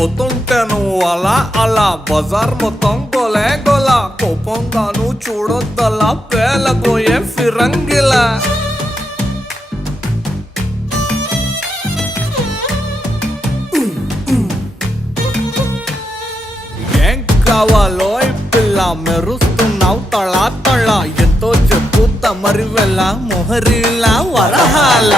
పోతుంటే నువ్వు అలా అలా బజార్ మొత్తం గోలే గోలా కోపంగా నువ్వు చూడొద్దలా పేలబోయే ఫిరంగిలా ఏం కావాలో ఈ పిల్ల మెరుస్తున్నావు తళా తళా ఎంతో చెప్పు తమరి వెళ్ళ మొహరిలా వరహాల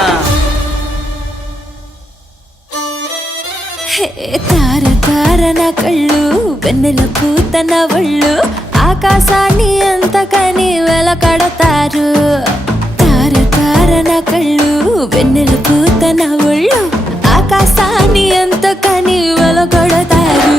తార తార నా కళ్ళు వెన్నెల పూత నా ఒళ్ళు ఆకాశాన్ని ఎంతకని వెలకడతారు తార తార నా కళ్ళు వెన్నెల పూత నా ఒళ్ళు ఆకాశాన్ని ఎంతకని వెలకడతారు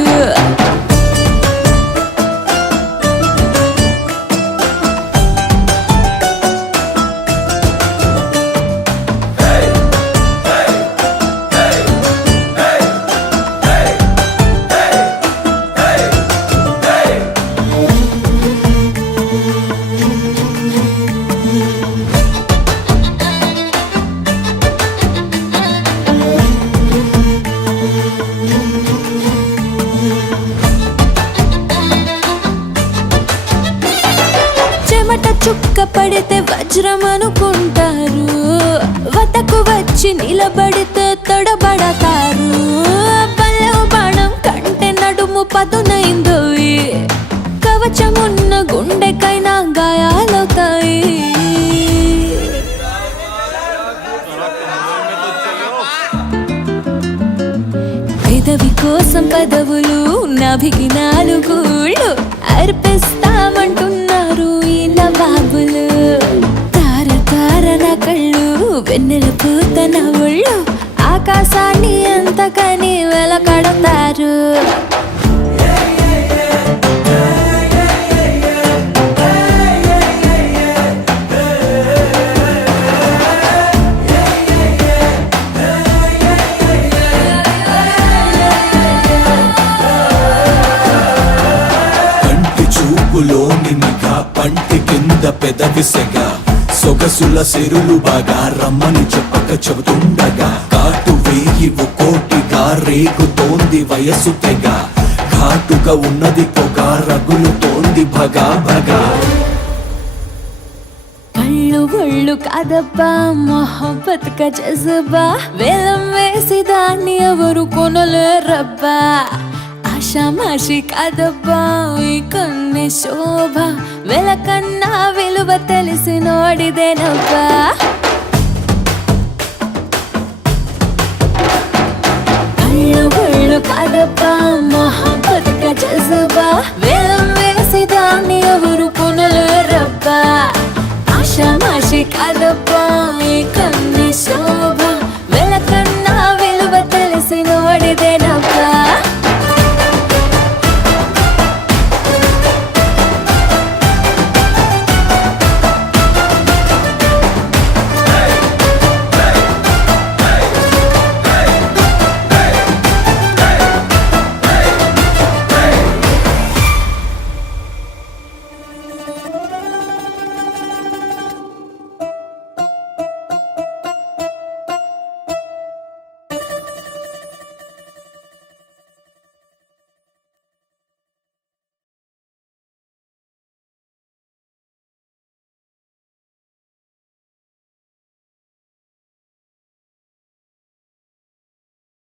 చెమట చుక్క పడితే వజ్రం అనుకుంటారు వతకు వచ్చి నిలబడితే తొడబడతారు పల్లె బాణం కంటే నడుము పదునైందో కవచమున్న గుండెకైనా గాయాలవుతాయి పెదవి కోసం పదవులు నాభికి నాలుగుళ్ళు అర్పిస్తామంటున్నారు ఈ నవాబులు తార తార నా కళ్ళు వెన్నెల పూత నా ఒళ్ళు ఆకాశాన్ని ఎంతకని వెలకడతారు లోని నిఘా పంటి కింద పెదవిసెగా సొగసుల సిరులు బాగా రమ్మని చెప్పక చెబుతుండగా కాటు వేయి కోటిగా రేగుతోంది వయసు తెగ ఘాటుగా ఉన్నది పొగ రగులుతోంది భగా భగా కళ్ళు ఒళ్ళు కాదబ్బా మొహబ్బత్ కా జజబా వేలం వేసి దాన్ని ఎవరు కొనలేరబ్బా ఆషామాషి కాదబ్బా ఈ కన్నే శోభ వెలకన్నా విలువ తెలిసి నోడిదేనబ్బా కళ్ళు ఒళ్ళు కాదబ్బా మొహబ్బత్ కా జజబా వేలం వేసి దాన్ని ఎవరు కొనలేరబ్బా ఆషామాషి కాదబ్బా ఈ కన్నే శోభ